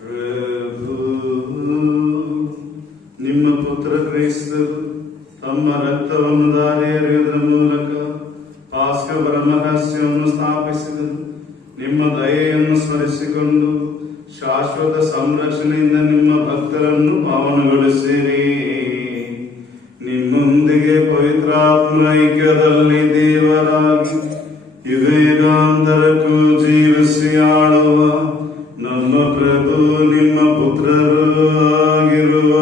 ಪ್ರಭು ನಿಮ್ಮ ಪುತ್ರ ಕ್ರೈಸ್ತರು ತಮ್ಮ ರಕ್ತವನ್ನು ಧಾರೆ ಎರೆಯುವುದರ ಮೂಲಕ ಪಾಸ್ಕ ಬ್ರಹ್ಮರಹಸ್ಯವನ್ನು ಸ್ಥಾಪಿಸಿದರು. ನಿಮ್ಮ ದಯೆಯನ್ನು ಸ್ಮರಿಸಿಕೊಂಡು ಶಾಶ್ವತ ಸಂರಕ್ಷಣೆಯಿಂದ ನಿಮ್ಮ ಭಕ್ತರನ್ನು ಪಾವನಗೊಳಿಸಿರಿ. ನಿಮ್ಮೊಂದಿಗೆ ಪವಿತ್ರಾತ್ಮ ಐಕ್ಯದಲ್ಲಿ ದೇವರಾಗಿ ಯುಗಾಂತರಕ್ಕೂ ಜೀವಿಸಿ ಆಳುವ ನಮ್ಮ ಪ್ರಭು ನಿಮ್ಮ ಪುತ್ರರು ಆಗಿರುವ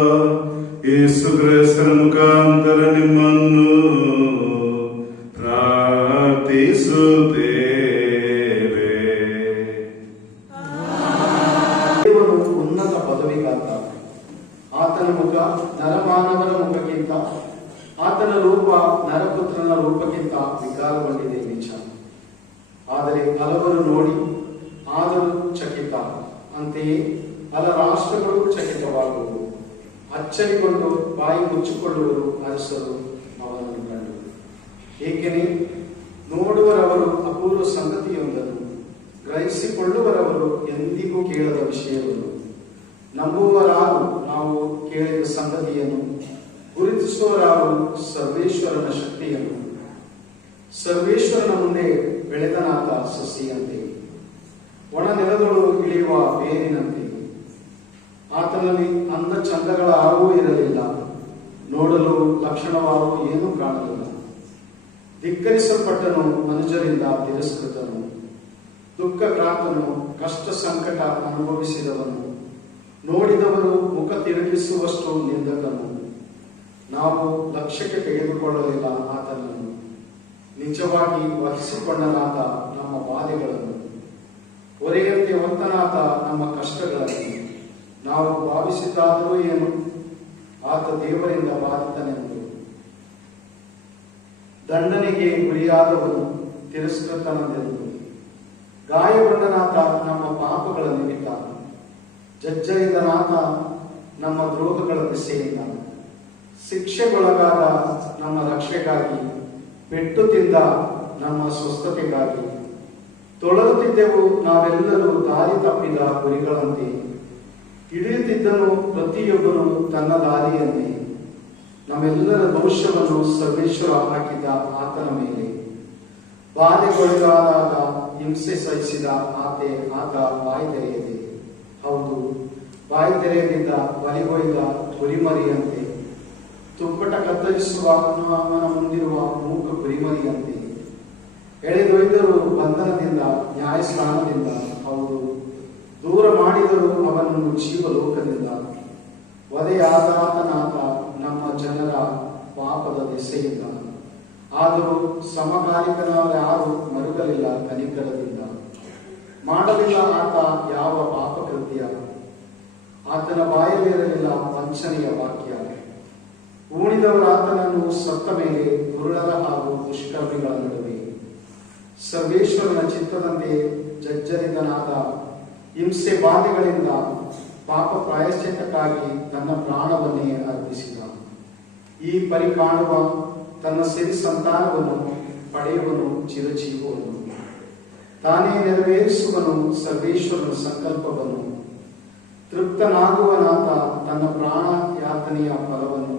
ಯೇಸು ಕ್ರಿಸ್ತರ ಮುಖಾಂತರ ನಿಮ್ಮನ್ನು ಪ್ರಾರ್ಥಿಸುತ್ತೇವೆ. ದೇವರು ಉನ್ನತ ಪದವಿಗಾತ. ಆತನ ಮುಖ ನರಮಾನವರ ಮುಖಕ್ಕಿಂತ, ಆತನ ರೂಪ ನರಪುತ್ರನ ರೂಪಕ್ಕಿಂತ ವಿಕಾರಗೊಂಡಿದೆ ನಿಜ. ಆದರೆ ಹಲವರು ನೋಡಿ ಆದರೂ ಚಕಿತ, ಅಂತೆಯೇ ಹಲ ರಾಷ್ಟ್ರಗಳು ಚಕಿತವಾಗುವುದು. ಅಚ್ಚರಿಗೊಂಡು ಬಾಯಿ ಮುಚ್ಚಿಕೊಳ್ಳುವರು ಅರಸರು ಅವನನ್ನು ಕಂಡು. ಏಕೆಂದರೆ ನೋಡುವರವರು ಅಪೂರ್ವ ಸಂಗತಿಯೊಂದನ್ನು, ಗ್ರಹಿಸಿಕೊಳ್ಳುವರವರು ಎಂದಿಗೂ ಕೇಳದ ವಿಷಯವನ್ನು, ನಂಬುವರಾರು ನಾವು ಕೇಳಿದ ಸಂಗತಿಯನ್ನು, ಗುರುತಿಸುವರಾರು ಸರ್ವೇಶ್ವರನ ಶಕ್ತಿಯನ್ನು. ಸರ್ವೇಶ್ವರನ ಮುಂದೆ ಬೆಳೆದನಾದ ಸಸಿಯಂತೆ, ಒಣ ನೆಲದೊಳು ಇಳಿಯುವ ಬೇರಿನಂತೆ. ಆತನಲ್ಲಿ ಅಂದ ಚಂದಗಳ ಆರೂ ಇರಲಿಲ್ಲ, ನೋಡಲು ಲಕ್ಷಣವಾರು ಏನೂ ಕಾಣಲಿಲ್ಲ. ಧಿಕ್ಕರಿಸಲ್ಪಟ್ಟನು, ಮನುಜರಿಂದ ತಿರಸ್ಕೃತನು, ದುಃಖಕ್ರಾಂತನು, ಕಷ್ಟ ಸಂಕಟ ಅನುಭವಿಸಿದವನು, ನೋಡಿದವರು ಮುಖ ತಿರುಗಿಸುವಷ್ಟು ನಿಂದಕನು. ನಾವು ಲಕ್ಷ್ಯಕ್ಕೆ ತೆಗೆದುಕೊಳ್ಳಲಿಲ್ಲ ಆತನನ್ನು, ನಿಜವಾಗಿ ವಹಿಸಿಕೊಂಡನಾದ ನಮ್ಮ ಬಾಧೆಗಳನ್ನು, ಹೊರೆಯಂತೆ ಹೊತ್ತನಾದ ನಮ್ಮ ಕಷ್ಟಗಳನ್ನು. ನಾವು ಭಾವಿಸಿದ್ದಾದರೂ ಏನು, ಆತ ದೇವರಿಂದ ಬಾಧಿತನೆಂದು. ದಂಡನೆಗೆ ಗುರಿಯಾದವನು ತಿರಸ್ಕೃತನೆಂದು, ಗಾಯಗೊಂಡನಾದ ನಮ್ಮ ಪಾಪಗಳ ನಿಮಿತ್ತ, ಜಜ್ಜರಿದನಾದ ನಮ್ಮ ದ್ರೋಹಗಳ ದಿಸೆಯಿಂದ, ಶಿಕ್ಷೆಗೊಳಗಾದ ನಮ್ಮ ರಕ್ಷೆಗಾಗಿ, ಪೆಟ್ಟು ತಿಂದ ನಮ್ಮ ಸ್ವಸ್ಥತೆಗಾಗಿ. ತೊಳಲುತ್ತಿದ್ದೆವು ನಾವೆಲ್ಲರೂ ದಾರಿ ತಪ್ಪಿದ ಗುರಿಗಳಂತೆ, ಹಿಡಿಯುತ್ತಿದ್ದನು ಪ್ರತಿಯೊಬ್ಬರು ತನ್ನ ದಾರಿಯನ್ನೇ. ನಮ್ಮೆಲ್ಲರ ದೋಷವನ್ನು ಸರ್ವೇಶ್ವರ ಹಾಕಿದ ಆತನ ಮೇಲೆ, ಬಾಧೆಗೊಳಗಾದಾಗ ಹಿಂಸೆ ಸಹಿಸಿದ ಆತ ಬಾಯಿ ತೆರೆಯದೆ, ಹೌದು ಬಾಯಿ ತೆರೆಯದಿಂದ ಬಲಿಗೊಯ್ದ ಕುರಿಮರಿಯಂತೆ, ತುಪ್ಪಟ ಕತ್ತರಿಸುವ ಅವನ ಮುಂದಿರುವ ಮೂಕ ಕುರಿಮರಿಯಂತೆ. ಎಳೆದೊಯ್ದರು ಬಂಧನದಿಂದ, ನ್ಯಾಯಸ್ಥಾನದಿಂದ, ಹೌದು ದೂರ ಮಾಡಿದರು ಅವನನ್ನು ಜೀವಲೋಕದಿಂದ. ವಧೆಯಾದಾತನಾದ ನಮ್ಮ ಜನರ ಪಾಪದ ದೆಸೆಯಿಂದ, ಆದರೂ ಸಮಕಾಲಿಕನಾರು ಮರುಗಲಿಲ್ಲ ಕನಿಕರದಿಂದ. ಮಾಡಲಿಲ್ಲ ಆತ ಯಾವ ಪಾಪಕೃತ್ಯ, ಆತನ ಬಾಯಲ್ಲಿರಲಿಲ್ಲ ವಂಚನೆಯ ವಾಕ್ಯ. ಉಣಿದವರಾತನನ್ನು ಸತ್ತ ಮೇಲೆ ದುರುಳರ ಹಾಗೂ ದುಷ್ಕರ್ಮಿಗಳ ನಡುವೆ. ಸರ್ವೇಶ್ವರನ ಚಿತ್ತದಂತೆ ಜಜ್ಜರಿದನಾದ ಹಿಂಸೆ ಬಾಧೆಗಳಿಂದ ಪಾಪ ಪ್ರಾಯಶ್ಚಿತ್ತಕ್ಕಾಗಿ ತನ್ನ ಪ್ರಾಣವನ್ನೇ ಅರ್ಪಿಸಿದ. ಈ ಪರಿ ಕಾಣುವ ತನ್ನ ಸಿರಿ ಸಂತಾನವನ್ನು ಪಡೆಯುವನು ಚಿರಜೀವವನ್ನು. ತಾನೇ ನೆರವೇರಿಸುವನು ಸರ್ವೇಶ್ವರನ ಸಂಕಲ್ಪವನ್ನು. ತೃಪ್ತನಾಗುವನಾತ ತನ್ನ ಪ್ರಾಣ ಯಾತನೆಯ ಫಲವನ್ನು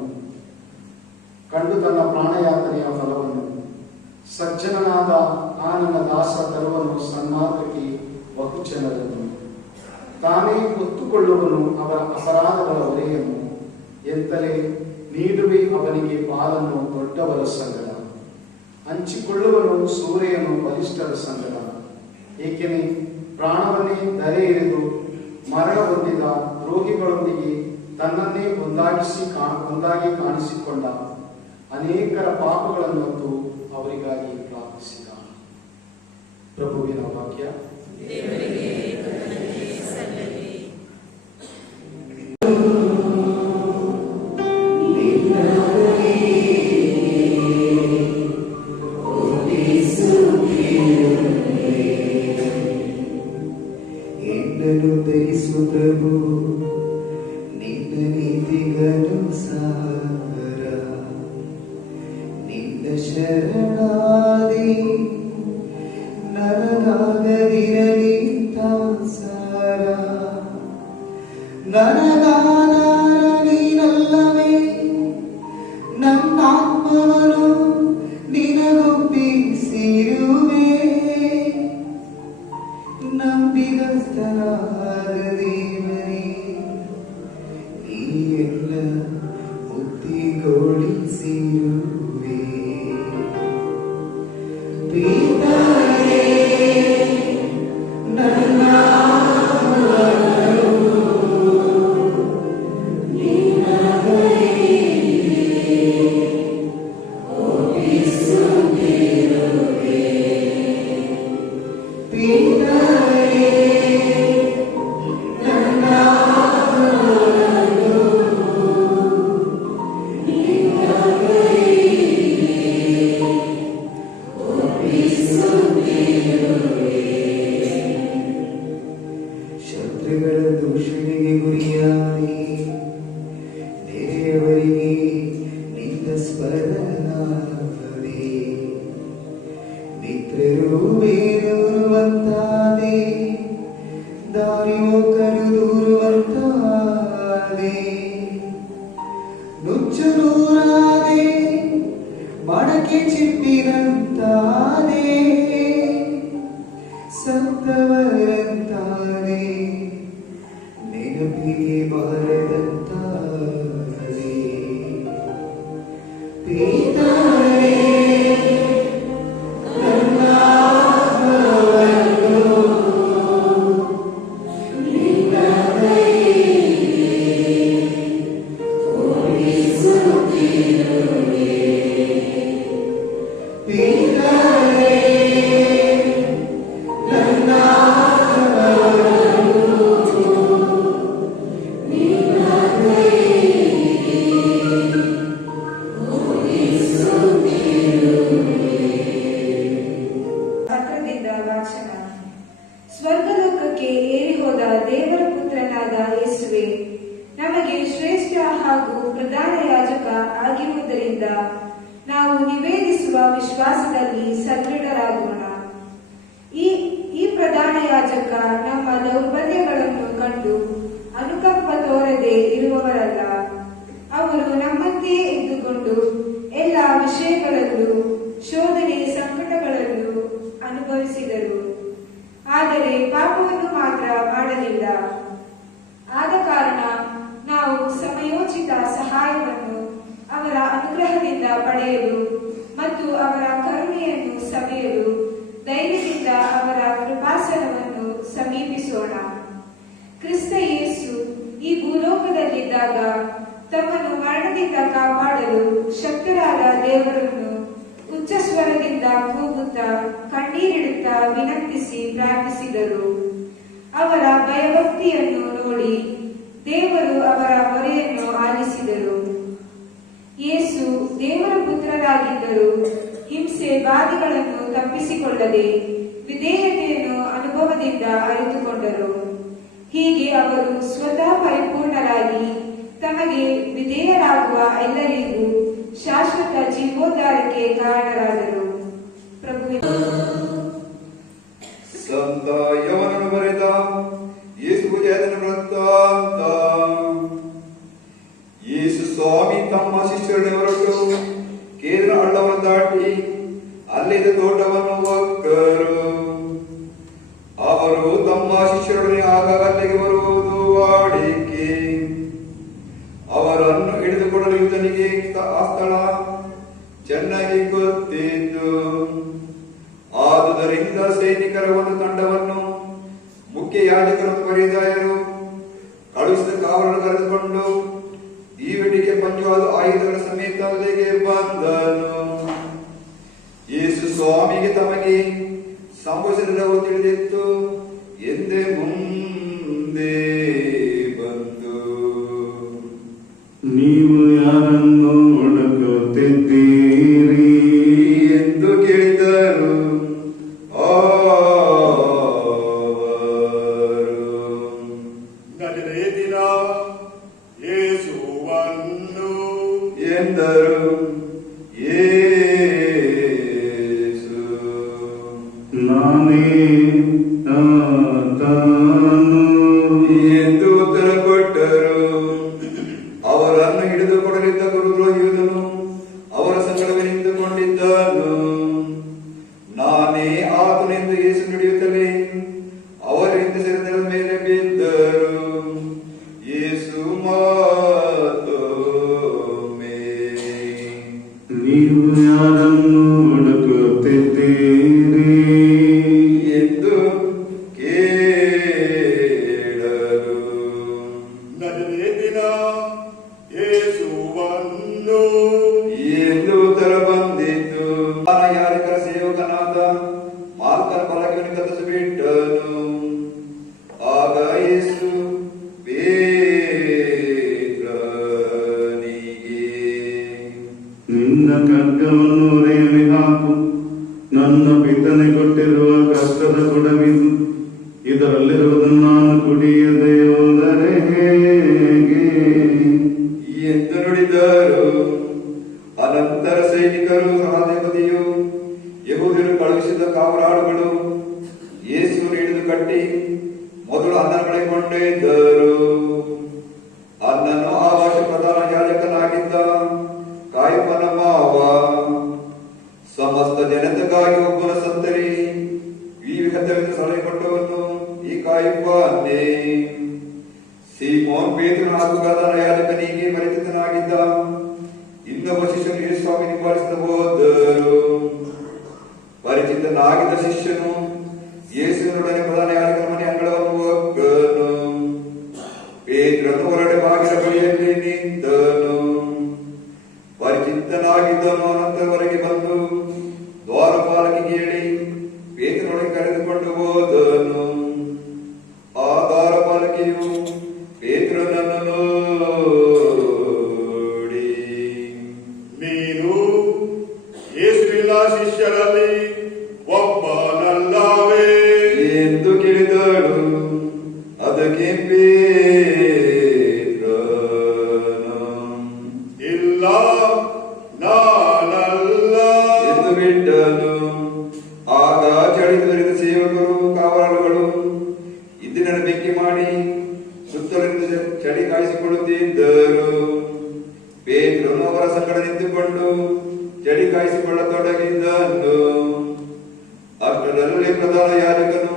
ಕಂಡು, ತನ್ನ ಪ್ರಾಣಯಾತನೆಯ ಫಲವನ್ನು. ಸಜ್ಜನನಾದ ಆ ನನ್ನ ದಾಸ ತರುವನು ಸನ್ಮಾರ್ಗಕ್ಕೆ ಬಹುಜನರನ್ನು. ತಾನೇ ಹೊತ್ತುಕೊಳ್ಳುವನು ಅವರ ಅಪರಾಧಗಳ ಹೊರೆಯನ್ನು. ಎಂತಲೇ ನೀಡುವೆ ಅವನಿಗೆ ಪಾಲನ್ನು ದೊಡ್ಡವರ ಸಂಗಡ, ಹಂಚಿಕೊಳ್ಳುವನು ಸೂರ್ಯನು ಬಲಿಷ್ಠರ ಸಂಗಡ. ಏಕೆಂದರೆ ಪ್ರಾಣವನ್ನೇ ಧರೆ ಎರೆದು ಮರಣ ಹೊಂದಿದ ರೋಗಿಗಳೊಂದಿಗೆ ತನ್ನನ್ನೇ ಒಂದಾಗಿ ಕಾಣಿಸಿಕೊಂಡ, ಅನೇಕರ ಪಾಪಗಳನ್ನು ಹೊತ್ತು ಅವರಿಗಾಗಿ ಪ್ರಾರ್ಥಿಸಿದ. ಪ್ರಭುವಿನ ವಾಕ್ಯ. ಪ್ರಭು ನಿನ್ನ ನೀತಿಗನುಸಾರ ನಿನ್ನ ಶರಣಾದಿ ನನಗಾಗದಿರಲಿ ತಾಸ ಆತ್ಮವನು ನಿನಗೊಪ್ಪಿಸಿರುವೆ. ನಂಬಿಗಸ್ತನಾದ ದೇವರೇ, ನೀ ಎಲ್ಲ ಮುಕ್ತಿಗೊಳಿಸಿರುವೆ. ಪಿತನೇ, ನನ್ನ ಆತ್ಮವನು ನಿನ್ನ ಕೈಗೆ ಒಪ್ಪಿಸುತ್ತಿರುವೆ. ಪಿತನೇ, ನನ್ನ ಆತ್ಮವನು ನಿನ್ನ ಕೈಗೆ ಒಪ್ಪಿಸುತ್ತಿರುವೆ. ಶತ್ರುಗಳ ದೂಷಣೆಗೆ ಗುರಿಯಾಗಿ ನೆರೆಯವರಿಗೆ ನಿಂದ ಸ್ಮರಣನಾದೆ. ಮಿತ್ರರು ಬೇರುವಂತಾದೆ, ದಾರಿ ಹೋಗಲು ದೂರುವಂತಾದೆ. ನುಚ್ಚುನೂರಾದೆ, ಮಡಕೆ ಚಿಪ್ಪಿನಂತಾದೆ. ಸತ್ತವರಂತಾದೆ, ನೆನಪಿಗೆ ಬಾರದಂತಾದೆ. ಪಿತನೇ, ನನ್ನ ಆತ್ಮವನ್ನು ನಿನ್ನ ಕೈಗೆ ಒಪ್ಪಿಸುತ್ತಿರುವೆ. ಪಿತನೇ, ನನ್ನ ಆತ್ಮವನ್ನು ನಿನ್ನ ಕೈಗೆ ಒಪ್ಪಿಸುತ್ತಿರುವೆ. ಪತ್ರದಿಂದ ವಾಚನ. ಸ್ವರ್ಗಲೋಕಕ್ಕೆ ಏರಿ ಹೋದ ದೇವರ ಪುತ್ರನಾದ ಯೇಸುವೆ, ನಮಗೆ ಶ್ರೇಷ್ಠ ಹಾಗೂ ಪ್ರಧಾನ ಯಾಜಕ ಆಗಿರುವುದರಿಂದ ನಾವು ನಿವೇದಿಸುವ ವಿಶ್ವಾಸದಲ್ಲಿ ಸದೃಢರಾಗೋಣ. ಈ ಪ್ರಧಾನ ಯಾಜಕ ನಮ್ಮ ದೌರ್ಬಲ್ಯಗಳನ್ನು ಕಂಡು ಅನುಕಂಪ ತೋರದೆ ಇರುವವರಲ್ಲ. ಅವರು ನಮ್ಮಂತೆಯೇ ಇದ್ದುಕೊಂಡು ಎಲ್ಲ ವಿಷಯಗಳಲ್ಲೂ ಶೋಧನೆ ಸಂಕಟಗಳನ್ನು ಅನುಭವಿಸಿದರು, ಆದರೆ ಪಾಪವನ್ನು ಮಾತ್ರ ಮಾಡಲಿಲ್ಲ. ಆದ ಕಾರಣ ನಾವು ಸಮಯೋಚಿತ ಸಹಾಯವನ್ನು ಅವರ ಅನುಗ್ರಹದಿಂದ ಪಡೆಯಲು ಮತ್ತು ಅವರ ಕರುಣೆಯನ್ನು ಸವಿಯಲು ಧೈರ್ಯದಿಂದ ಅವರ ಕೃಪಾಸನವನ್ನು ಸಮೀಪಿಸೋಣ. ಕ್ರಿಸ್ತ ಯೇಸು ಈ ಭೂಲೋಕದಲ್ಲಿದ್ದಾಗ ತಮ್ಮನ್ನು ಮರಣದಿಂದ ಕಾಪಾಡಲು ಶಕ್ತರಾದ ದೇವರನ್ನು ಉಚ್ಚ ಸ್ವರದಿಂದ ಕೂಗುತ್ತಾ ಕಣ್ಣೀರಿಡುತ್ತಾ ವಿನಂತಿಸಿ ಪ್ರಾರ್ಥಿಸಿದರು. ಅವರ ಭಯಭಕ್ತಿಯನ್ನು ನೋಡಿ ದೇವರು ಅವರ ಮೊರೆಯನ್ನು ಆಲಿಸಿದರು. ಯೇಸು ದೇವರ ಪುತ್ರರಾಗಿದ್ದರೂ ಹಿಂಸೆ ಬಾಧೆಗಳನ್ನು ತಪ್ಪಿಸಿಕೊಳ್ಳದೆ ವಿಧೇಯತೆಯನ್ನು ಅನುಭವದಿಂದ ಅರಿತುಕೊಂಡರು. ಹೀಗೆ ಅವರು ಸ್ವತಃ ಪರಿಪೂರ್ಣರಾಗಿ ತಮಗೆ ವಿಧೇಯರಾಗುವ ಎಲ್ಲರಿಗೂ ಶಾಶ್ವತ ಜೀವೋದ್ಧಾರಕ್ಕೆ ಕಾರಣರಾದರು. ಪ್ರಭುವಿನ ಸಂತ ಯೋಹನನು ಬರೆದ ಯೇಸು ಜಯದ ವೃತ್ತಾಂತ. ಯೇಸು ಸ್ವಾಮಿ ತಮ್ಮ ಶಿಷ್ಯರೊಡನೆ ಹೊರಟು ಕೇಂದ್ರ ಹಳ್ಳವನ್ನು ದಾಟಿ ಅಲ್ಲಿದ್ದ ತೋಟವನ್ನು ಒಕ್ಕರು. ಅವರು ತಮ್ಮ ಶಿಷ್ಯರೊಡನೆ ಆಗಾಗ ಅಲ್ಲಿಗೆ ಬರುವುದು ವಾಡಿಕೆ. ಅವರನ್ನು ಹಿಡಿದುಕೊಡಲು ಯುದ್ಧನಿಗೆ ಆ ಸ್ಥಳ ಚೆನ್ನಾಗಿ ಗೊತ್ತಿತ್ತು. ಆದುದರಿಂದ ಸೈನಿಕರ ಒಂದು ತಂಡವನ್ನು ಮುಖ್ಯ ಯಾಜಕರು ಪರಿದಾಯರು ಕಳುಹಿಸಿದ ಕಾವಲನ್ನು ಕರೆದುಕೊಂಡು ಈವೆಟಿಗೆ ಪಂಜವಾದ ಆಯುಧಗಳ ಸಮೇತ ಅಲ್ಲಿಗೆ ಬಂದನು. ಯೇಸು ಸ್ವಾಮಿಗೆ ತಮಗೆ ಸಂಭವಿಸಿದವು ತಿಳಿದಿತ್ತು ಎಂದೇ ಮುಂದೆ ಬಂದು, ನೀವು ಯಾರನ್ನು ಹುಡುಕುತ್ತಿದ್ದೀರಿ ಎಂದು ಕೇಳಿದರು. ನಜರೇತಿನ ಯೇಸುವನ್ನು ಎಂದರು. ಯೇಸು ನಾನೇ ಆತನು ಎಂದು ಉತ್ತರ ಕೊಟ್ಟರು. ಅವರನ್ನು ಹಿಡಿದುಕೊಡಲಿದ್ದ ಗುರುಗಳು ಯೂದನು ಅವರ ಸಂಗಡ ನೀವು ಯಾರನ್ನು ಹುಡುಕುತ್ತಿದ್ದೀರಿ ಎಂದು ಕೇಳಲು ನಜರೇತಿನ ಯೇಸುವನ್ನು ಎಂದು ಉತ್ತರ ಬಂದಿತು. ಯಾರಿಕರ ಸೇವಕನಾದ ಮಾಲ್ಕನ ಬಲಗನ್ನು ಕತ್ತರಿಸಿಬಿಟ್ಟನು. ಆಗ ಯೇಸು ಪೇತ್ರನಿಗೆ, ನಿನ್ನ ಖಡ್ಗವನ್ನು ಒರೆಯಲ್ಲಿ ಹಾಕು. ನನ್ನ ಪಿತನೆ ಕೊಟ್ಟಿರುವ ಕಷ್ಟದ ಕೊಡವಿದು. ಇದರಲ್ಲಿರುವುದನ್ನು ನಾನು ಕುಡಿಯದೆ ಹೋದರೆ ಹೇಗೆ ಎಂದು ನುಡಿದರು. ಅನಂತರ ಸೈನಿಕರು, ಸಹಾಧಿಪತಿಯು, ಯೆಹೂದ್ಯರು ಕಳುಹಿಸಿದ ಕಾವಲಾಳುಗಳು ಯೇಸುವನ್ನು ಹಿಡಿದು ಕಟ್ಟಿ ಮೊದಲು ಅನ್ನನ ಬಳಿ ಕೊಂಡೊಯ್ದರು. ಅನ್ನನ್ನು ಆ ವರ್ಷ ಪ್ರಧಾನ ಯಾಜಕನಾಗಿದ್ದ ಕಾಯಫನ ಮಾವ ಸಮಸ್ತ ಜನತೆಗಾಗಿ ಒಬ್ಬನ ಸತ್ತರಿ ವಿವಿಧತೆಯಿಂದ ಸಲಹೆ ಕೊಟ್ಟವನು ಈ ಕಾಯಫನೇ. ಸೀಮೋನ್ ಪೇತ್ರನ ಹಾಗೂ ಪ್ರಧಾನ ಯಾಜಕನಿಗೆ ಪರಿಚಿತನಾಗಿದ್ದ ಇನ್ನೊಬ್ಬ ಶಿಷ್ಯನು ಯೇಸು ಸ್ವಾಮಿ ನಿವಾರಿಸಿದ ಹೋದರು. ಪರಿಚಿತನಾಗಿದ್ದ ಶಿಷ್ಯನು ಯೇಸುವಿನೊಡನೆ ಪ್ರಧಾನ ಯಾಜಕನ ಮನೆ ಅಂಗಳವನ್ನು ಹೋಗನು. ಪೇತ್ರನು ಹೊರಡೆ ಬಾಗಿಲ ಬಳಿಯಲ್ಲಿ ನಿಂತನು. ಪರಿಚಿತನಾಗಿದ್ದನು ಅನಂತರ ಹೊರಗೆ ಬಂದು ದ್ವಾರಪಾಲಕಿಗೆ ಹೇಳಿ ಪೇತ್ರನೊಳಗೆ ಕರೆದುಕೊಂಡು ಹೋದನು. ಆ ದ್ವಾರಪಾಲಕಿಯು ಪೇತ್ರನನ್ನು ನೋಡಿ, ನೀನು ಯೇಸುವಿನ ಶಿಷ್ಯರಲ್ಲಿ ಒಬ್ಬನಲ್ಲವೇ ಎಂದು ಕೇಳಿದಳು. ಅದಕ್ಕೆ ಪೇತ್ರನು, ಇಲ್ಲ, ನಾನಲ್ಲ ಎಂದು ಬಿಟ್ಟನು. ಆಗ ಚಳಿದರಿದ ಸೇವಕರು ಕಾವಲಾಳುಗಳು ಇದ್ದಿನ ಬೆಂಕಿ ಮಾಡಿ ಸುತ್ತಲಿಂದ ಚಳಿ ಕಾಯಿಸಿಕೊಳ್ಳುತ್ತಿದ್ದರು. ಪೇತ್ರನು ಅವರ ಸಂಗಡ ನಿಂತುಕೊಂಡು ಚಳಿ ಕಾಯಿಸಿಕೊಳ್ಳತೊಡಗಿದ್ದನು. ಅಷ್ಟರಲ್ಲಿ ಪ್ರಧಾನ ಯಾಜಕನು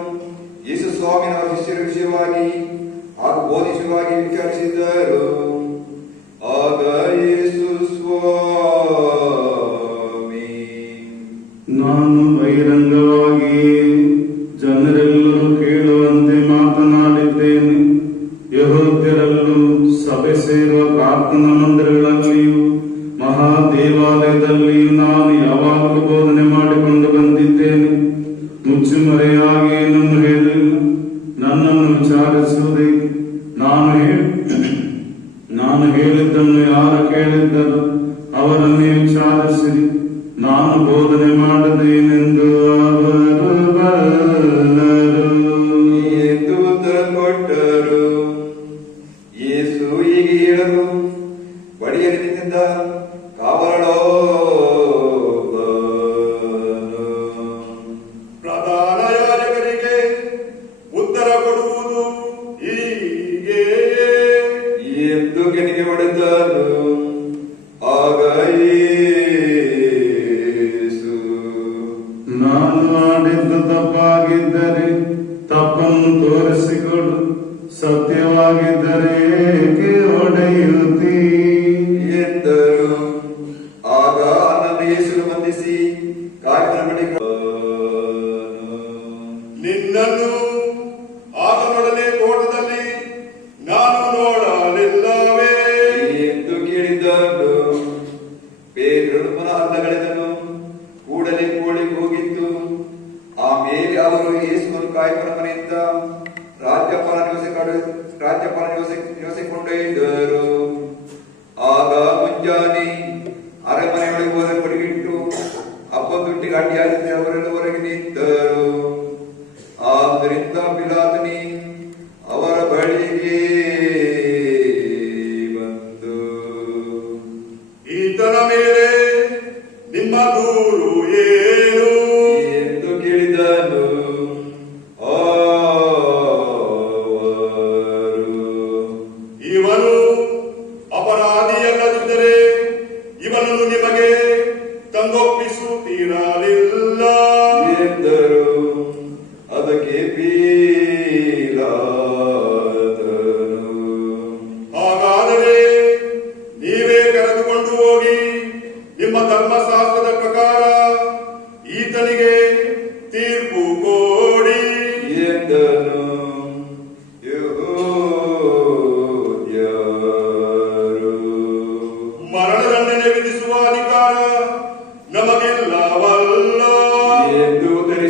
ಯೇಸು ಸ್ವಾಮಿನ ಶಿಷ್ಯರ ವಿಷಯವಾಗಿ ಹಾಗೂ ಬೋಧಿಸುವಾಗಿ ವಿಚಾರಿಸಿದರು. ಆಗ ಯೇಸು ಸ್ವಾಮಿ, ನಾನು ಬಹಿರಂಗವಾಗಿ ಜನರೆಲ್ಲರೂ ಕೇಳುವಂತೆ ಮಾತನಾಡಿದ್ದೇನೆ. ಯೆಹೂದ್ಯರಲ್ಲೂ ಸಭೆ ಸೇರುವ ಪ್ರಾರ್ಥನಾ ಮಂದಿರಗಳಲ್ಲಿಯೂ ಮಹಾದೇವಾಲಯದಲ್ಲಿಯೂ ನಾನು ಯಾವಾಗಲೂ ಬೋಧನೆ ಮಾಡಿಕೊಂಡು ಬಂದಿದ್ದೇನೆ. ಮುಚ್ಚುಮರೆಯಾಗಿ ಏನನ್ನು ಹೇಳಿಲ್ಲ. ನನ್ನನ್ನು ವಿಚಾರಿಸುವುದೇ. ನಾನು ಹೇಳಿದ್ದನ್ನು ಯಾರು ಕೇಳಿದ್ದರು ಅವರನ್ನೇ ವಿಚಾರಿಸಿರಿ. ನಾನು ಬೋಧನೆ ಮಾಡದೇನೆಂದು ಅವರು ಬಲ್ಲರು ಎಂದು ಉತ್ತರ ಕೊಟ್ಟರು. ಯೇಸು ಹೀಗೆ ಹೇಳಲು ಬಳಿಯಲ್ಲಿ ನಿಂತಿದ್ದ ಕಾವಲಾಳೊಬ್ಬನು ಪ್ರಧಾನ ಯಾಜಕರಿಗೆ ಉತ್ತರ ಕೊಡುವುದು ಹೀಗೆ ಎಂದು ಕೆಣಿಗೆ ಹೊಡೆದನು. ಆಗ ಯೇಸು, ನಾನು ಮಾಡಿದ್ದು ತಪ್ಪಾಗಿದ್ದರೆ ತಪ್ಪನ್ನು ತೋರಿಸಿಕೊಡು. ಸತ್ಯವಾಗಿದ್ದರೆ ಏಕೆ ಹೊಡೆಯುತ್ತೀ ಎಂದರು. ಆಗ ಅನ್ನನ್ನು ಯೇಸುವನ್ನು ಬಂಧಿಸಿ ಕಾಯಫನ ಬಳಿಗೆ ನಿನ್ನನ್ನು ಆತನೊಡನೆ ತೋಟದಲ್ಲಿ ನಾನು ನೋಡಲಿಲ್ಲವೇ ಎಂದು ಕೇಳಿದ.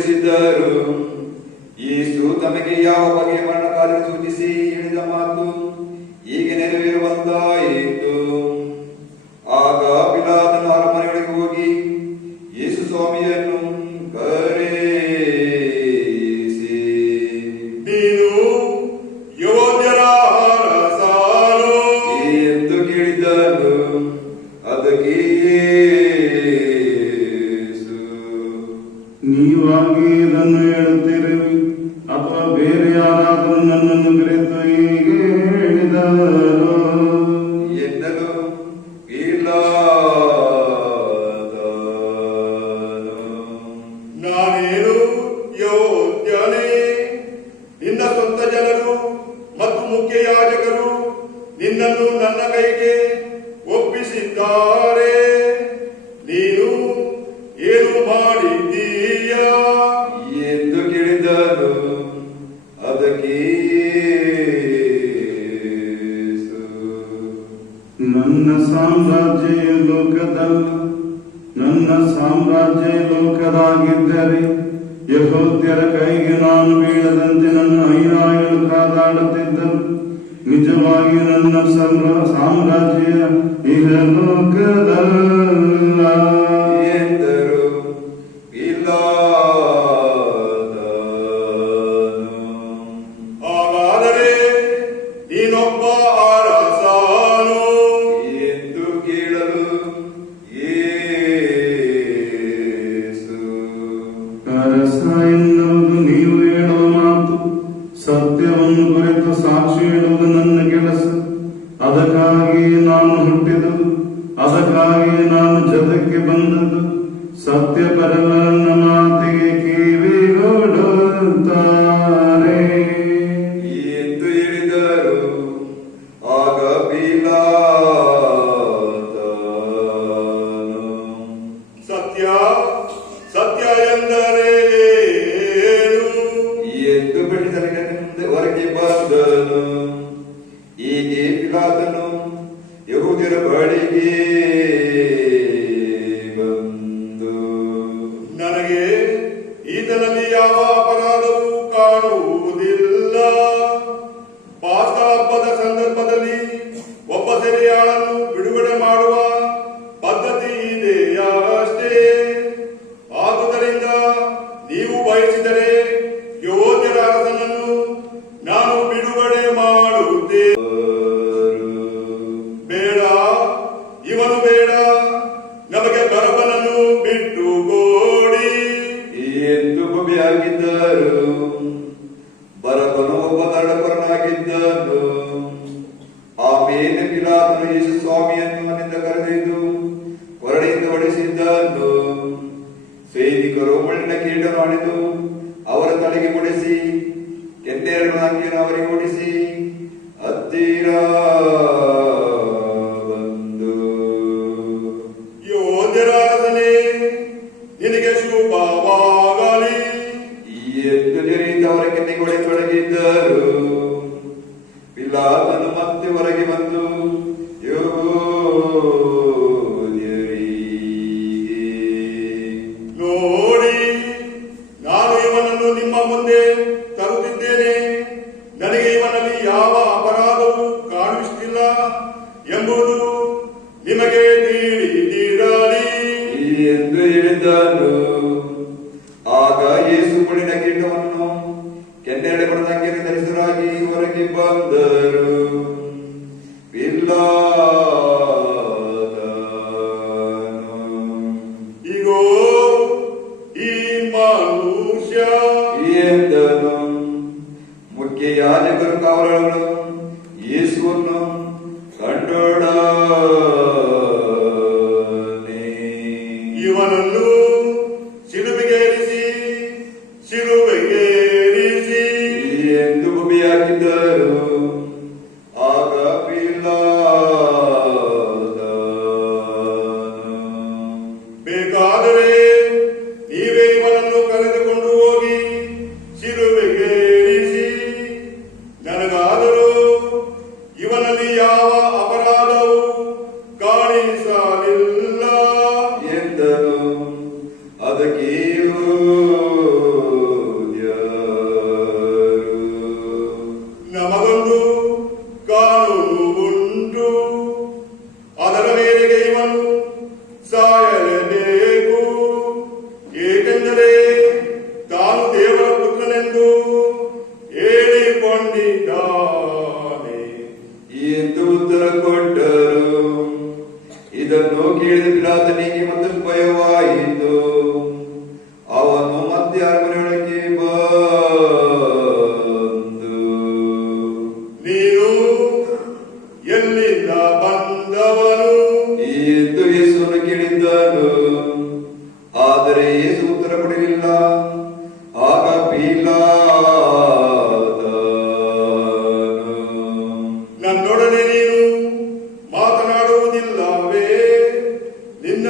ತಿಳಿಸಿದ್ದರು. ಯೇಸು ತಮಗೆ ಯಾವ ಬಗೆಯ ಮರಣ ಕಾರ್ಯ ಸೂಚಿಸಿ ಹೇಳಿದ ಮಾತು ಹೀಗೆ ನೆರವೇರುವಂತಾಯಿತು. ಆಗ ಪಿಲಾತನು ಅರಮನೆಗಳಿಗೆ ಹೋಗಿ ಯೇಸು ಸ್ವಾಮಿಯನ್ನು ಕರೆಸಿ, ನೀನು ಯೆಹೂದ್ಯರ ಅರಸನು ಎಂದು ಕೇಳಿದನು. ಅದಕ್ಕೆ ಯೇಸು, ನೀವಾಗಿ ಇದನ್ನು ಹೇಳುತ್ತೀರಿ ಅಥವಾ ಬೇರೆ ಯಾರಾದರೂ ನನ್ನನ್ನು ಕುರಿತು ಹೀಗೆ ಹೇಳಿದರು ಎನ್ನಲು ನಾನೇನು ಯೆಹೂದ್ಯನೇ? ನಿನ್ನ ಸ್ವಂತ ಜನರು ಮತ್ತು ಮುಖ್ಯ ಯಾಜಕರು ನಿನ್ನನ್ನು ನನ್ನ ಕೈಗೆ ಒಪ್ಪಿಸಿದ್ದಾರೆ. ನೀನು ಏನು ಮಾಡಿದ್ದೀಯಾ ಎಂದು ಕೇಳಿದನು. ಅದಕ್ಕೆ ಯೇಸು, ನನ್ನ ಸಾಮ್ರಾಜ್ಯ ಲೋಕದಲ್ಲ, ನನ್ನ ಸಾಮ್ರಾಜ್ಯ ಲೋಕದಾಗಿದ್ದರೆ ಯೆಹೂದ್ಯರ ಕೈಗೆ ನಾನು ಬೀಳದಂತೆ ನನ್ನ ಅನುಯಾಯಿಗಳು ಕಾದಾಡುತ್ತಿದ್ದರು. ನಿಜವಾಗಿ ನನ್ನ ಸಾಮ್ರಾಜ್ಯ ಇಹಲೋಕದಲ್ಲ ಎಂದರು. ಹಾಗಾದರೆ ನೀನೊಬ್ಬ ಅರಸನು ಎಂದು ಕೇಳಲು ಯೇಸು, ಅರಸ ಎನ್ನುವುದು ನೀವು ಹೇಳುವ ಮಾತು, ಸತ್ಯವನ್ನು ಕುರಿತು ಸಾಕ್ಷಿ ಹೇಳುವುದು ನನ್ನ ಕೆಲಸ. ಅದಕ್ಕಾಗಿ ನಾನು ಹುಟ್ಟಿದುದು, ಅದಕ್ಕಾಗಿ ನಾನು ಜಗಕ್ಕೆ ಬಂದದ್ದು. ಸತ್ಯಪರರ ನನ್ನ ಮಾತಿಗೆ ಕಿವಿಗೊಡುತ್ತಾರೆ ಎಂದು ಹೇಳಿದರು. ಆಗ ಪಿಲಾತನು, ಸತ್ಯ ಸತ್ಯ ಎಂದರೆ ಏನು ಎಂದು ಬಿಡಿಸಲಿನ ಮುಂದೆ ಹೊರಗೆ ಬಂದನು. ಹೀಗೆ ಪಿಲಾತನು ಯೆಹೂದ್ಯರ ಬಳಿಗೆ ಬಂದು, ನನಗೆ ಈತನಲ್ಲಿ ಯಾವ ಅಪರಾಧವೂ ಕಾಣುವುದಿಲ್ಲ. ಪಾಸ್ಕ ಹಬ್ಬದ ಸಂದರ್ಭದಲ್ಲಿ ಒಬ್ಬ ಸೆರೆಯಾಳನ್ನು ಬಿಡುಗಡೆ ಮಾಡುವ ಪದ್ಧತಿ ಇದೆಯಷ್ಟೇ. ಆದುದರಿಂದ ನೀವು ಬಯಸಿದರೆ ಯೆಹೂದ್ಯರ ಅರಸನನ್ನು ನಾನು ಬಿಡುಗಡೆ ಮಾಡುತ್ತೇನೆ. ಬೇಡ, ಇವನು ಬೇಡ, ನಮಗೆ ಬರಬನನ್ನು ಬಿಟ್ಟು ಕೊಡಿ ಎಂದು ಗುಬಿಯಾಗಿದ್ದರು. ಬರಬನು ಒಬ್ಬ ದಡಪರನಾಗಿದ್ದನು. ಆಮೇಲೆ ಪಿಲಾತನು ಯೇಸು ಸ್ವಾಮಿಯನ್ನು ಮನೆಯಿಂದ ಕರೆದೊಯ್ದು ಕೊರಡೆಯಿಂದ ಹೊಡೆಸಿದ್ದನು. ಸೈನಿಕರು ಮುಳ್ಳಿನ ಕಿರೀಟವನ್ನು ಹಣಿದು ಅವರ ತಲೆಗೆ ಮುಡಿಸಿ ಕೆನ್ನೆರಡು ಅಂಗಿಯನ್ನು ಅವರಿಗೆ ಉಡಿಸಿ ಹತ್ತಿರ ಬಂದು, ಯೆಹೂದ್ಯರ ಅರಸನೇ, ನಿನಗೆ ಶುಭವಾಗಲಿ ಎಂದು ಜರಿದು ಅವರ ಕೆನ್ನೆಗೊಳೆ ತೊಡಗಿದ್ದರು. ಪಿಲಾತನು ಮತ್ತೆ ಹೊರಗೆ ಬಂದು ಯೆಹೂದ್ಯರಿಗೆ, ನೋಡಿ, ನಾನು ಇವನನ್ನು ನಿಮ್ಮ ಮುಂದೆ ತರುತ್ತಿದ್ದೇನೆ. ನನಗೆ ಇವನಲ್ಲಿ ಯಾವ ಅಪರಾಧವೂ ಕಾಣಿಸುತ್ತಿಲ್ಲ ಎಂಬುದು ನಿಮಗೆ ತಿಳಿದಿರಲಿ ಎಂದು ಹೇಳಿದ್ದನು. ಆಗ ಯೇಸು ಮುಳ್ಳಿನ ಕಿರೀಟವನ್ನು ಕೆನ್ನೆರಡು ಬಡದಂಗೆಯನ್ನು ಧರಿಸಲಾಗಿ ಹೊರಗೆ ಬಂದರು. ಪಿಲಾತನು, ಇಗೋ ಈ ಮನುಷ್ಯ ಎಂದನು. ಮುಖ್ಯ ಯಾಜಕರು ಕಾವಲುಗಳು ಯೇಸುವನ್ನು ಕಂಡೊಡನೆ ಇವನನ್ನು ಶಿಲುಬೆಗೇರಿಸಿ ಎಂದು ಗುಬಿಯಾಗಿದ್ದರು. ಆಗ ಪಿಲಾತನು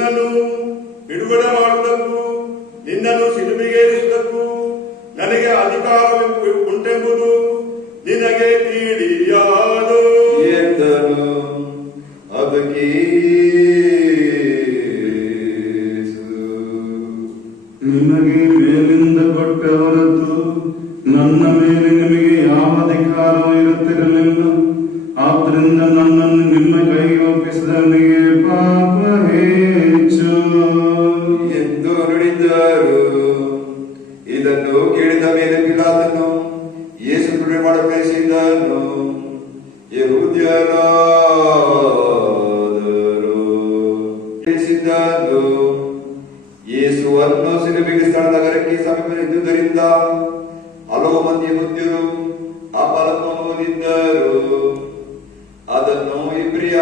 ನಿನ್ನನ್ನು ಬಿಡುಗಡೆ ಮಾಡುವುದಕ್ಕೂ ನಿನ್ನನ್ನು ಶಿಲುಬೆಗೇರಿಸುವುದಕ್ಕೂ ನನಗೆ ಅಧಿಕಾರ ಉಂಟೆಂಬುದು ನಿನಗೆ ತಿಳಿಯಾದು ಎಂದನು. ಅದಕ್ಕೆ ನಿಮಗೆ ಮೇಲಿಂದ ಕೊಟ್ಟ ಹೊರತು ನನ್ನ ಮೇಲೆ ನಿಮಗೆ ಯಾವ ಅಧಿಕಾರವೂ ಇರುತ್ತಿರಲಿಲ್ಲ. ಆದ್ದರಿಂದ ನನ್ನನ್ನು ನಿಮ್ಮ ಕೈಗೆ ಒಪ್ಪಿಸಿದವನಿಗೆ ಪಾಪ ಹೆಚ್ಚು ಎಂದು ನುಡಿದರು. ಇದನ್ನು ಕೇಳಿದ ಮೇಲೆ ಪಿಲಾತನು ಯೇಸು ಬಿಡುಗಡೆ ಮಾಡಲು ಬಯಸಿದ್ದನು. ಯೆಹೂದ್ಯರಾದರು ತಿಳಿಸಿದ್ದನು. ಯೇಸುವನ್ನು ಶಿಲುಬೆಗೆ ಸ್ಥಳ ನಗರಕ್ಕೆ ಸಮೀಪವಿದ್ದುದರಿಂದ ಹಲವು ಮಂದಿ ಯೆಹೂದ್ಯರು ಆ ಫಲಕವನ್ನು ಓದಿದ್ದರು. ಅದನ್ನು ಇಬ್ರಿಯ,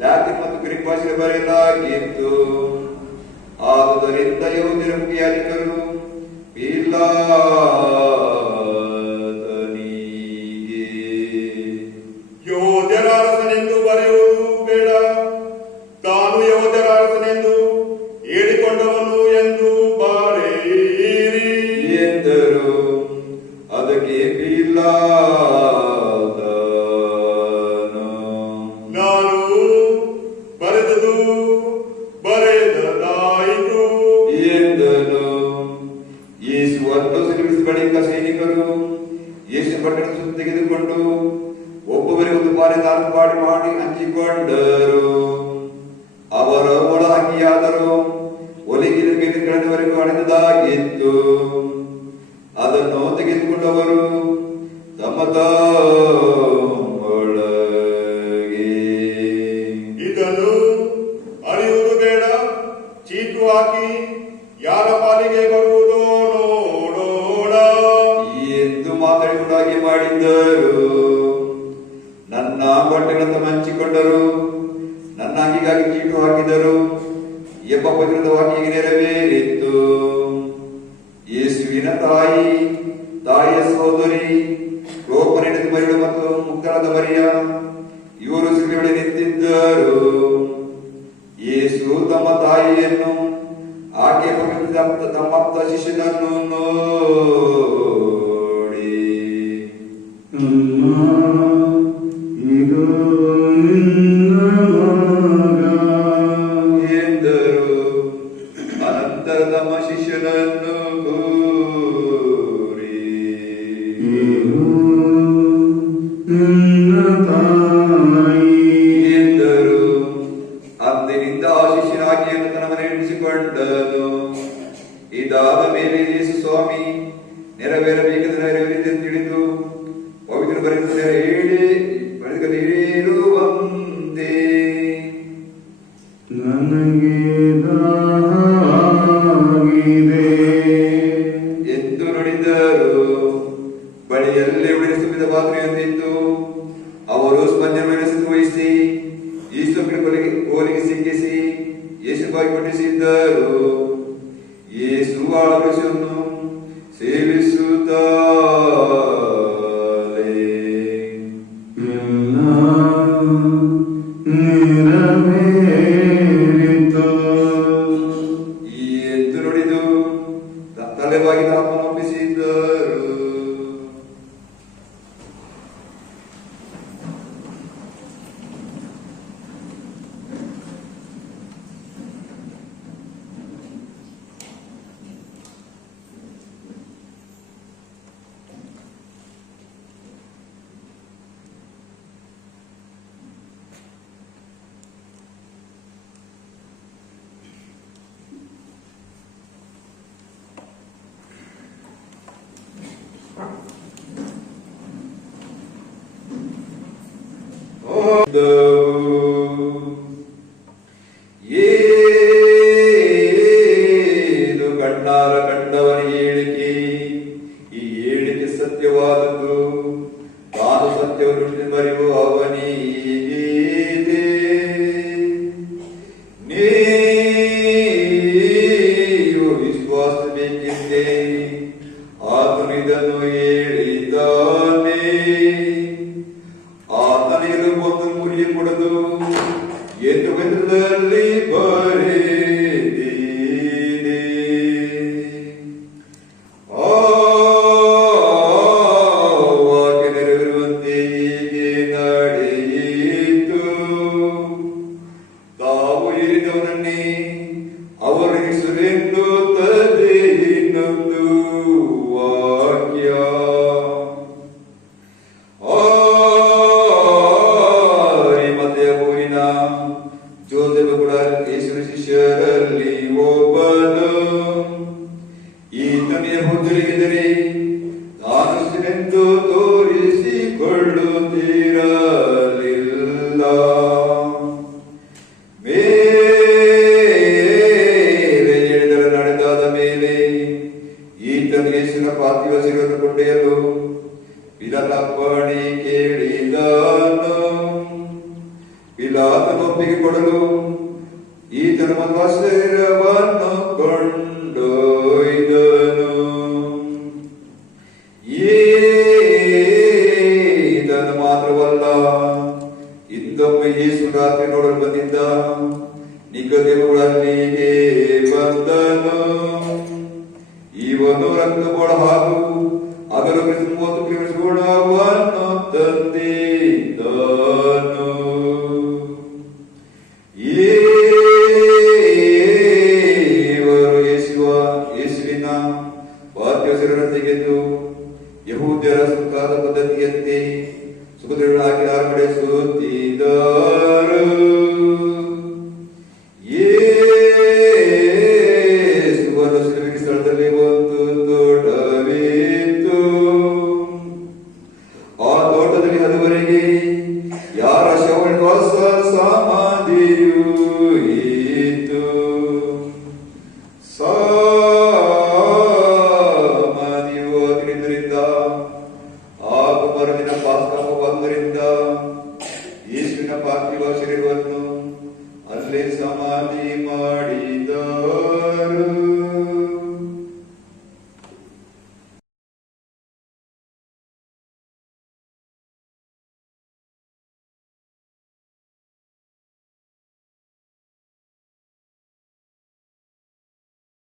ಲ್ಯಾಟಿನ್ ಮತ್ತು ಗ್ರೀಕ್ ಭಾಷೆಯಲ್ಲಿ ಬರೆಯಲಾಗಿತ್ತು. ಆದುದರಿಂದ ಯೆಹೂದ್ಯರ ಮುಖ್ಯಯಾಜಕರು ಪಿಲಾತನಿಗೆ ಯೆಹೂದ್ಯರ ಅರಸನೆಂದು ಬರೆಯುವುದು ಬೇಡ, ತಾನು ಯೆಹೂದ್ಯರ ಅರಸನೆಂದು ಹೇಳಿಕೊಂಡವನು ಎಂದು ಬರೆಯಿರಿ ಎಂದರು. ಅದಕ್ಕೆ ಪಿಲಾತನು ನಾನು ಬರೆದದು ಬರೆದದಾಯಿತು ಎಂದನು. ಯೇಸುವನ್ನು ಸಿಲುಬೆಯಿಸಿದ ಬಳಿಕ ಸೈನಿಕರು ಯೇಸು ಪಟ್ಟಣದ ಸುತ್ತ ತೆಗೆದುಕೊಂಡು ಒಬ್ಬೊಬ್ಬರಿಗೆ ಒಂದು ಪಾರಿ ನಾಲ್ಕು ಮಾಡಿ ಹಂಚಿಕೊಂಡರು. ಅವರ ಒಳ ಅಂಗಿಯಾದರೂ ಒಲಿಗಿನ ಮೇಲಿನವರೆಗೂ ಹಣಿದದಾಗಿತ್ತು. ಅದನ್ನು ತೆಗೆದುಕೊಂಡವರು ತಮ್ಮ ಒಳಗೆ ಇದನ್ನು ಅರಿಯುವುದು ಬೇಡ, ಚೀಟು ಹಾಕಿ ಯಾರ ಪಾಲಿಗೆ ಬರುವುದೋ ನೋಡೋಣ ಎಂದು ಮಾತಾಡಿಕೊಂಡಾಗೆ ಮಾಡಿದ್ದರು. ನನ್ನ ಬಟ್ಟೆಗಳನ್ನು ಹಂಚಿಕೊಂಡರು, ನನ್ನ ಅಂಗಿಗಾಗಿ ಚೀಟು ಹಾಕಿದರು ಎಂಬ ಪತ್ರದ ವಾಕ್ಯ ನೆರವೇರಿತ್ತು. ಯೇಸುವಿನ ತಾಯಿಯ ಸಹೋದರಿ ಕ್ಲೋಪನಿಡಿದ ಮರಿಯಳು ಮತ್ತು ಮುಕ್ತಳಾದ ಮರಿಯ ಇವರು ಶಿಲುಬೆಯಲ್ಲಿ ನಿಂತಿದ್ದರು. ಯೇಸು ತಮ್ಮ ತಾಯಿಯನ್ನು ಆಕೆ ತಮ್ಮ ಶಿಷ್ಯನನ್ನು ನೋಡಿ ಅಮ್ಮ, ಇದು ನಿನ್ನ ಮಗ ಎಂದರು. ಅನಂತರ ತಮ್ಮ ಶಿಷ್ಯನನ್ನು ಕೂರಿ ಇದು ನಿನ್ನ ತಾಯಿ ಎಂದರು. ಅಂದಿನಿಂದ ಆ ಶಿಷ್ಯನ ಆಕೆಯನ್ನು ತನ್ನ ಮನೆ ಇರಿಸಿಕೊಂಡನು. ಇದಾದ ಮೇಲೆ ಯೇಸು ಸ್ವಾಮಿ ನೆರವೇರಬೇಕೆಂದು ನೆರವೇರಿದೆ ತಿಳಿದು ಪವಿತ್ರ ಬರೆದಿರುವಂತೆ ನನಗೆ ದಾಗಿದೆ ಎಂದು ನುಡಿದರು. ಬಳಿಯಲ್ಲೇ ಉಳಿದ ತುಂಬಿದ ಪಾತ್ರೆಯೊಂದಿತ್ತು. ಅವರು ಸ್ಪಂಜವನ್ನು ವಹಿಸಿ ಯೇಸುವಿನ ಕೋಲಿಗೆ ಸಿಕ್ಕಿಸಿ ಯೇಸುವಾಗಿ ಕೊಟ್ಟಿಸಿದ್ದರು. ಯೇಸು ಆಳವನ್ನು ಸೇವಿಸುತ್ತಾರೆ ಎಲ್ಲ ನೆರವೇರಿತು ಎಂದು ನುಡಿದು ತಲೆವಾಗಿ ಆತ್ಮನ ಒಪ್ಪಿಸಿದ್ದರು. ಏನು ಕಣ್ಣಾರ ಕಂಡವನ ಹೇಳಿಕೆ, ಈ ಹೇಳಿಕೆ ಸತ್ಯವಾದದ್ದು. ತಾನು ಸತ್ಯವನ್ನು ಮರೆಯುವ ಅವನಿಗೆ ನೀವು ವಿಶ್ವಾಸ ಬೇಕೆಂದೇ ಆತನು ಇದನ್ನು ಹೇಳಿದ್ದಾನೆ. ಆತನಿರು ಒಂದು ಮುರಿಯ ಕೊಡದು ಎಂದು ವೇದದಲ್ಲಿ ಬರೆದಿದೆ. ಜೋಸೆಫ್ ಕೂಡ ಯೇಸುವಿನ ಶಿಷ್ಯರಲ್ಲಿ ಒಬ್ಬನು. ಈತನ ಯೆಹೂದ್ಯರಿಗೆದರೆ ತಾನು ಕ್ರಿಸ್ತನೆಂದು ತೋರಿಸಿಕೊಳ್ಳುತ್ತಿರಲಿಲ್ಲ. ಮೇಲೆ ಹೇಳಿದರ ನಡೆದಾದ ಮೇಲೆ ಈತನು ಯೇಸುವಿನ ಪಾರ್ಥಿವ ಶರೀರವನ್ನು ಕೊಂಡೊಯ್ಯಲು ಪಿಲಾತನ ಕೇಳಿದನು. ಪಿಲಾತನು ಒಪ್ಪಿಗೆ ಕೊಡಲು ಈತನ ಮದುವೆ ಶರೀರವನ್ನು ಕೊಂಡೊಯ್ದನು. ಈತನು ಮಾತ್ರವಲ್ಲ, ಇಂದೊಮ್ಮೆ ಯೇಸು ರಾತ್ರಿ ನೋಡಲು ಬಂದಿದ್ದ ನಿಕೋದೇಮನಲ್ಲಿಗೆ ಬಂದನು. ಇವನು ರಕ್ತಬೋಳ ಹಾಗೂ ಅದರ 30 ಕಿಲೋಮೀಟರ್ ಗುಣವನ್ನು ತಂದಿದ್ದನು. ಇವರು ಯೇಸುವಿನ ಪಾರ್ಥಿವ ಶರೀರವನ್ನು ತೆಗೆದು ಯಹೂದ್ಯರ ಸುತ್ತಾದ ಪದ್ಧತಿಯಂತೆ ಸುಖದ್ರವ್ಯಗಳಾಗಿ ಆರ್ಪಡೆ ಸುತ್ತಿದರು. ಯೇಸುವನ ಶಿಲುಬೆಯ ಸ್ಥಳದಲ್ಲಿ ಒಂದು ತೋಟವಿತ್ತು. ಆ ತೋಟದಲ್ಲಿ ಅದುವರೆಗೆ ಯಾರ ಶವನಿವಾಸ ಸಮಾಧಿಯೂ ಇತ್ತು. ಸಮಾಧಿಯು ಆಗಿದ್ದರಿಂದ ಹಾಗೂ ಮರುದಿನ ಪಾಸ್ಕಹಬ್ಬವಾದುದರಿಂದ ಯೇಸುವಿನ ಪಾರ್ಥಿವ ಶರೀರವನ್ನು ಅಲ್ಲೇ ಸಮಾಧಿ ಮಾಡಿದರು.